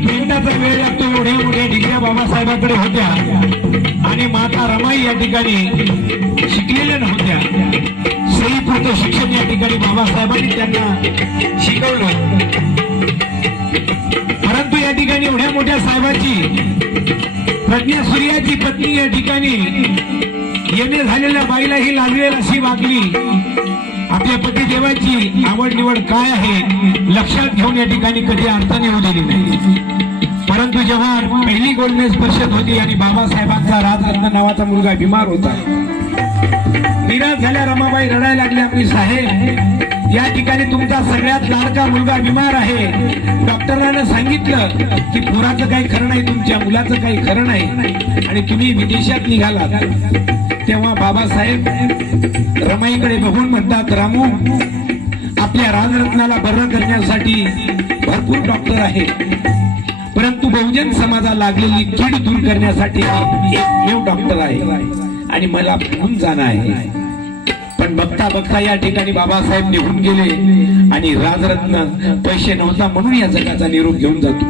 एक मिनिटाचा वेळ लागतो एवढ्या मोठ्या डिग्र्या बाबासाहेबांकडे होत्या आणि माता रमाई या ठिकाणी शिकलेल्या नव्हत्या. सईपुत्र शिक्षण या ठिकाणी बाबासाहेबांनी त्यांना शिकवलं. परंतु या ठिकाणी एवढ्या मोठ्या साहेबांची प्रज्ञा सूर्याची पत्नी या ठिकाणी एम.ए. झालेल्या बाईलाही लाजवेल अशी वागली. आपल्या पतिदेवाची आवड निवड काय आहे लक्षात घेऊन या ठिकाणी कधी अडचण येऊ दिली नाही. परंतु जेव्हा पहिली गोलमेज परिषद होती आणि बाबासाहेबांचा राजरत्न नावाचा मुलगा बिमार होता, निराश झाल्या रमाबाई रडायला लागल्या. आपली साहेब या ठिकाणी तुमचा सगळ्यात लाडका मुलगा बिमार आहे. डॉक्टरांना सांगितलं की पोराचं काही खरं नाही, तुमच्या मुलाचं काही खरं नाही आणि तुम्ही विदेशात निघालात. तेव्हा बाबासाहेब रमाईकडे बघून म्हणतात, रामू आपल्या राजरत्नाला बरं करण्यासाठी भरपूर डॉक्टर आहे, परंतु बहुजन समाजाला लागलेली कीड दूर करण्यासाठी एकमेव डॉक्टर आहे आणि मला घेऊन जाणं आहे. पण बघता बघता या ठिकाणी बाबासाहेब निघून गेले आणि राजरत्न पैसे नव्हता म्हणून या जगाचा निरोप घेऊन जातो.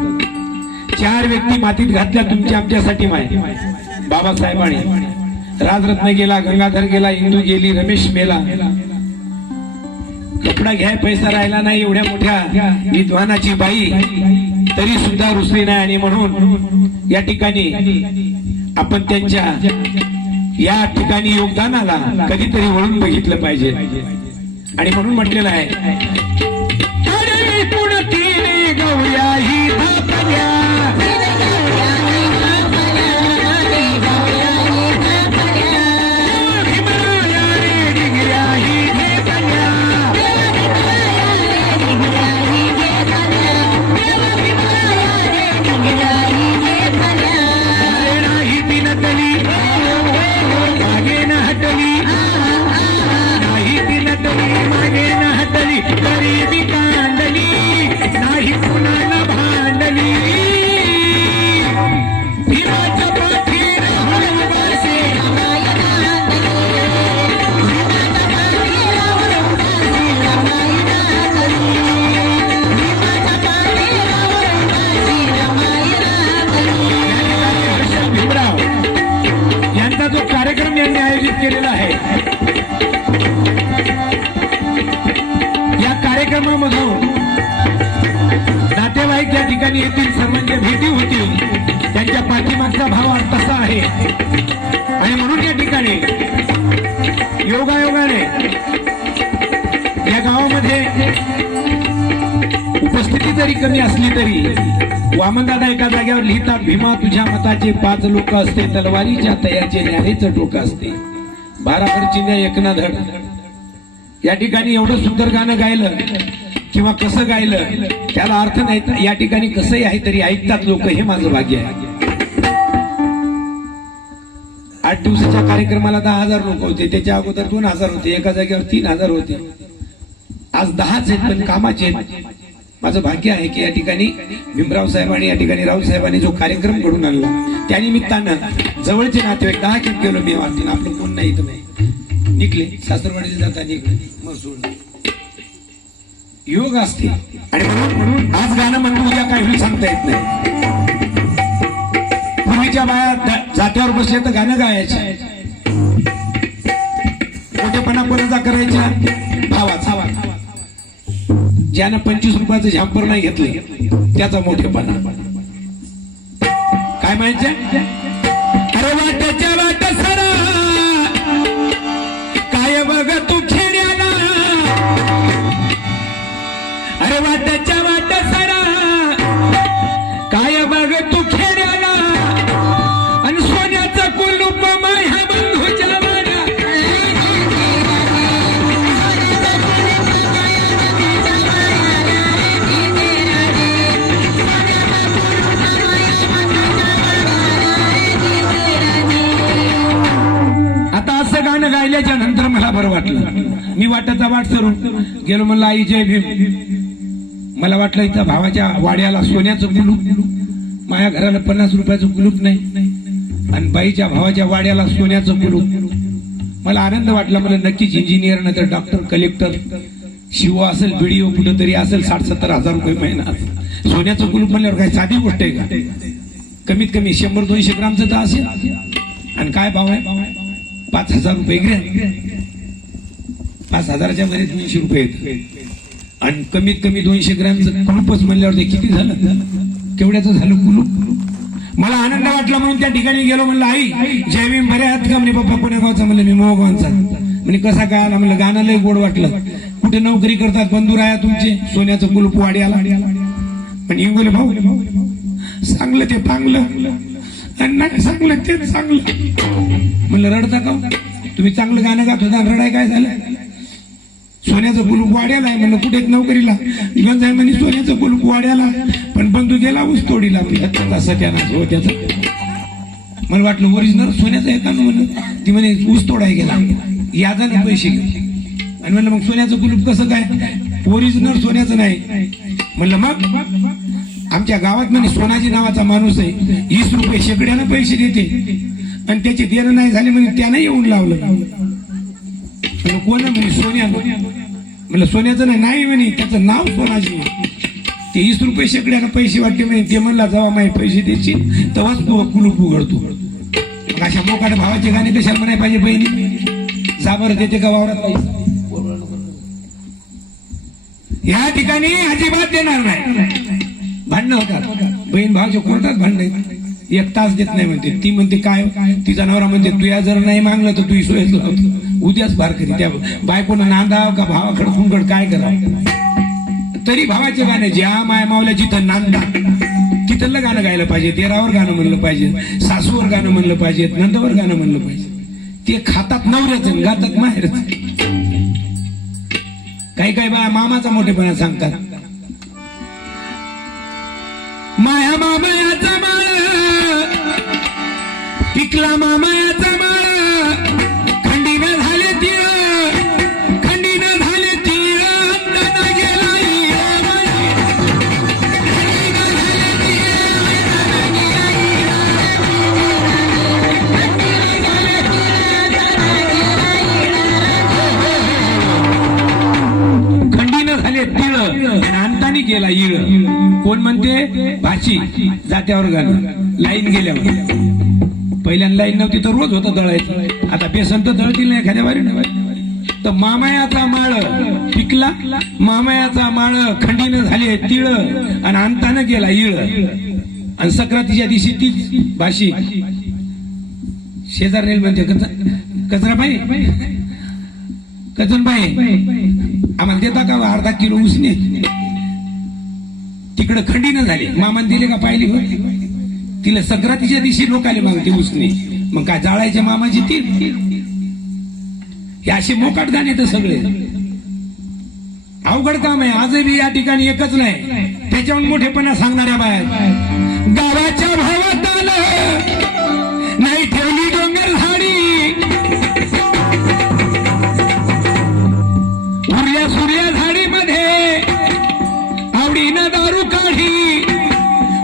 4 व्यक्ती मातीत घातल्या तुमच्या आमच्यासाठी माय. बाबासाहेबांनी राजरत्न गेला, गंगाधर गेला, इंदू गेली, रमेश मेला. कपडा घ्याय पैसा राहिला नाही. एवढ्या मोठ्या विद्वानाची बाई तरी सुद्धा रुसली नाही आणि म्हणून या ठिकाणी आपण त्यांच्या या ठिकाणी योगदानाला कधीतरी वळून बघितलं पाहिजे आणि म्हणून म्हटलेलं आहे, केलेला आहे. या कार्यक्रमामधून नातेवाईक या ठिकाणी येतील, सर्वांच्या भेटी होतील. त्यांच्या पाठीमागचा भाव तसा आहे आणि म्हणून या ठिकाणी योगायोगाने या गावामध्ये उपस्थिती जरी कमी असली तरी वामनदादा एका जागेवर लिहितात, भीमा तुझ्या मताचे 5 लोक असते, तलवारीच्या तयाचे न्यारीचं टोक असते, 12 चिंध्या एकना धड. या ठिकाणी एवढं सुंदर गाणं गायलं किंवा कसं गायलं त्याला अर्थ नाही. या ठिकाणी कसंही आहे तरी ऐकतात लोक, हे माझं भाग्य आहे. 8 दिवसाच्या कार्यक्रमाला 10,000 लोक होते. त्याच्या अगोदर 2,000 होते. एका जागेवर 3,000 होते. आज 10च आहेत पण कामाचे आहेत. माझं भाग्य आहे की या ठिकाणी भीमराव साहेबांनी या ठिकाणी राऊत साहेबांनी जो कार्यक्रम घडून आणला त्यानिमित्तानं जवळचे नातेवाईक 10 खेप गेलो मी वाटतील. आपलं कोण नाही इथं नाही निघले, सासरवाडीला जाता निघले, मग सोडलं. योग असते आणि म्हणून आज गाणं म्हणतो, उद्या काय होईल सांगता येत नाही. पूर्वीच्या बाया जात्यावर बसले तर गाणं गायचे, मोठेपणा कोणाचा करायचा, भावाचा. ज्यानं 25 रुपयाचं झॅम्पर नाही घेतलं त्याचा मोठेपणा. काय म्हणायचं, अरे वाट्याच्या वाट सरा काय बघ तू खेड्याला, अरे वाट्याच्या वाट सरा काय बघ तू खेड्याला, आणि सोन्याचं कुलूप माया बंधूच्या वाड्या. गाणं गायल्याच्या नंतर मला बरं वाटलं. मी वाटाचा वाट सरून गेलो, म्हणलं आई जय भीम. मला वाटलं इथं भावाच्या वाड्याला सोन्याचं कुलूप, माझ्या घराला 50 रुपयाचं कुलूप नाही आणि बाईच्या भावाच्या वाड्याला सोन्याचं कुलूप. मला आनंद वाटला. मला नक्कीच इंजिनियर नंतर डॉक्टर, कलेक्टर, शिव असेल व्हिडिओ कुठंतरी असेल 60-70 हजार रुपये महिना. सोन्याचं कुलूप म्हणल्यावर काय साधी गोष्ट आहे का? कमीत कमी 100-200 ग्रामचं तर असेल. आणि काय भाव आहे? 5,000 रुपये ग्रॅम. 5,000च्या मध्ये 200 रुपये येत. आणि कमीत कमी 200 ग्रॅमचं कुलूपच म्हणल्यावर ते किती झालं? केवढ्याचं झालं कुलूप? मला आनंद वाटला म्हणून त्या ठिकाणी गेलो. म्हणलं आई जय भीम, बरे आहात का? म्हणे पप्पा कोण्या गावचा? म्हणलं मी मोहगावचा. म्हणजे कसा काय आला? म्हणलं गाणं लय गोड वाटलं. कुठे नोकरी करतात बंधू राया तुमचे? सोन्याचं कुलूप वाड्याला. पण इंगोले भाऊ सांगलं ते चांगलं आणि नाही सांगलं ते चांगलं. म्हणलं रडता का? तुम्ही चांगलं गाणं गात होता, रडाय काय झालं? सोन्याचं कुलूप वाड्याला आहे. म्हणलं कुठे नोकरीला? गंज आहे म्हणे सोन्याचं कुलूप वाड्याला. पण बंधू गेला ऊस तोडीला. सत्यानाश हो त्याचा. मला वाटलं ओरिजिनल सोन्याचं आहे का? म्हणलं ती म्हणे ऊस तोडाय गेला, यादाने पैसे घेऊ. आणि म्हणलं मग सोन्याचं कुलूप कसं काय? ओरिजिनल सोन्याचं नाही. म्हणलं मग आमच्या गावात म्हणे सोनाजी नावाचा माणूस आहे, 20 रुपये शेकड्यानं पैसे देते आणि त्याचे देणं नाही झाले म्हणजे त्यानं येऊन लावलं. कोण म्हणे? सोन्या. म्हणलं सोन्याचं नाही म्हणे, त्याचं नाव सोनाजी. ते 20 रुपये शेकड्यानं पैसे वाटते म्हणे. ते म्हणला जेव्हा माझे पैसे देशील तेव्हाच तू कुलूप उघडतो. अशा मोकाट भावाचे गाणे कशाला म्हणाय पाहिजे? बहिणी जाबर देते का वावरात? या ठिकाणी अजिबात देणार नाही. भांडणं होतात, बहीण भावाच्या कोर्टात भांडण. 1 तास देत नाही म्हणते. ती म्हणते काय? तिचा नवरा म्हणते तुया जर नाही मागलं तर तू सोयच लावतो, उद्याच बार करी. त्या बायकोनं नांदाव का भावाकडे कुंकड काय करावं? तरी भावाचे गाणे ज्या माय मावल्या जिथं नांदा तिथलं गाणं गायला पाहिजे. देरावर गाणं म्हणलं पाहिजे, सासूवर गाणं म्हणलं पाहिजे, नंदवर गाणं म्हणलं पाहिजे. ते खातात नवऱ्याचं, गातात माहेरच. काही काही बाया मामाचा मोठेपणा सांगतात. माया मामयाचा माळ पिकला, मामयाचा माळ खंडीनं झाले तीळ, खंडीनं झाले तीळ, अंगानं गेला खंडीनं झाले तीळ, अंतानी गेला ईळ. कोण म्हणते? भाची. जात्यावर गाणं, लाईन गेल्यावर. पहिल्यांदा लाईन नव्हती तर रोज होतं दळायचं. आता बेसन तर दळतील नाही एखाद्या वारी तर मामयाचा माळ पिकला, मामयाचा माळ खंडीनं झाले तीळ आणि अंतानं गेला ईळ. आणि सक्रातीच्या दिवशी तीच भाशी शेजार रेल म्हणते कचराबाई, कचनबाई आम्हाला देता का अर्धा किलो उसने? तिकडं खंडीनं झाले, मामान दिले का? पाहिली हो तिला सक्रातीच्या दिवशी लोकाले मागते उसने. मग काय जाळायच्या मामाची ती? हे असे मोकाट गाणे तर सगळे. अवघड काम आहे. आजही या ठिकाणी एकच नाही, त्याच्याहून मोठेपणा सांगणाऱ्या बाया. गावाच्या भावात आलं नाही ठेवली डोंगर झाडी, उरल्या सूर्या झाडीमध्ये आवडीनं दारू काढी,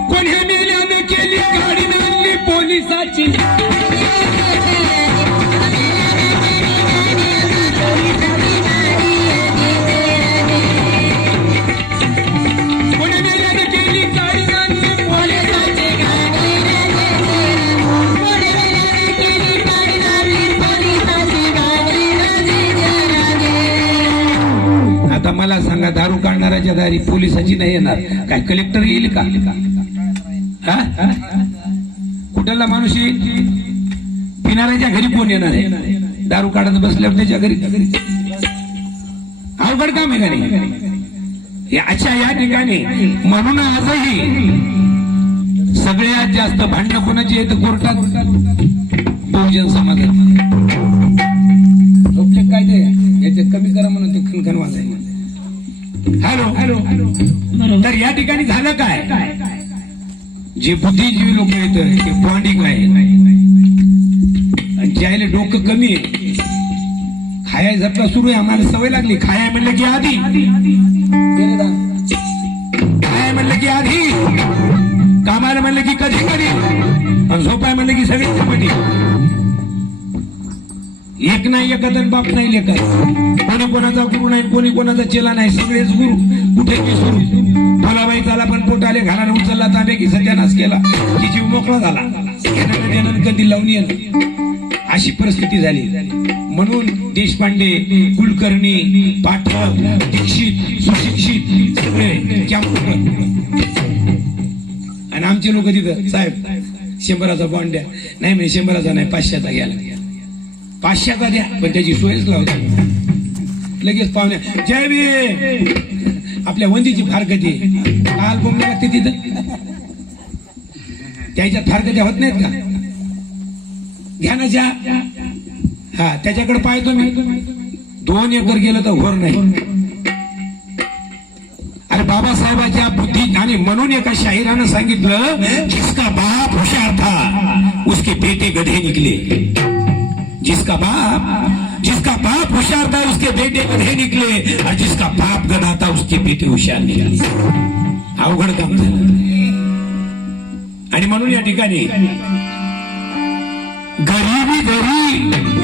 कोणी मेल्यानं केली गाडी आणली पोलिसाची. कोणी मेल्यानं केली गाडी आणली पोलिसाची. आता मला सांगा, दारू काढणाऱ्याच्या दारी पोलिसाची नाही येणार काय? कलेक्टर येईल का? कुठला माणूस येईल? पिणाऱ्याच्या घरी कोण येणार आहे? दारू काढत बसल्यावर त्याच्या घरी. अवघड काम आहे का नाही? अच्छा, या ठिकाणी म्हणून आजही सगळ्यात जास्त भांडणं कोणाची आहेत कोर्टात? बहुजन समाजात. काय ते याच्यात कमी करा म्हणून ते खनखन वाजायला. हॅलो. तर या ठिकाणी झालं काय? जे बुद्धिजीवी लोक आहेत ते पॉइंटिंग आहे, आणि ज्याला डोकं कमी आहे, खाया झटका सुरू आहे. आम्हाला सवय लागली. खाया म्हणलं की आधी, खाया म्हणलं की आधी, कामाला म्हणलं की कधी कधी, आणि झोपाय म्हणलं की सगळी कधी. एक नाही एकत्र बाप नाही लेकर, कोणी कोणाचा गुरु नाही, कोणी कोणाचा चेला नाही, सगळेच गुरु. कुठे की सुरू फुलाबाई त्याला पण पोट आले, घराला उचलला तांबे की सत्यानाश केला, की जीव मोकळा झाला. घेणं देणं कधी लावून येणं अशी परिस्थिती झाली. म्हणून देशपांडे, कुलकर्णी, पाठक, दीक्षित, सुशिक्षित सगळे कॅम्प्युटर. आणि आमचे लोक तिथं साहेब 100चा बॉन्ड द्या. नाही म्हणजे 100चा नाही 500चा घ्यायला. 500चा द्या पण त्याची सोयच लावता. लगेच पाहुण्या जय बी आपल्या वंदीची फारकती काल बोंबला लागते तिथं. त्याच्यात फारकत्या होत नाहीत का? घ्या ना ज्या. हा त्याच्याकडे पाहतो मी. 2 एकर गेलं तर घोर नाही. अरे बाबासाहेबाच्या बुद्धी. आणि म्हणून एका शाहिरानं सांगितलं, जिसका बाप होशियार था उसके बेटे गधे निकले. जिसका बाप होशियार था उसके बेटे गधे निकले, और जिसका बाप गधा था उसके बेटे होशियार निकले. अवघड काम झालं. आणि म्हणून या ठिकाणी गरीबी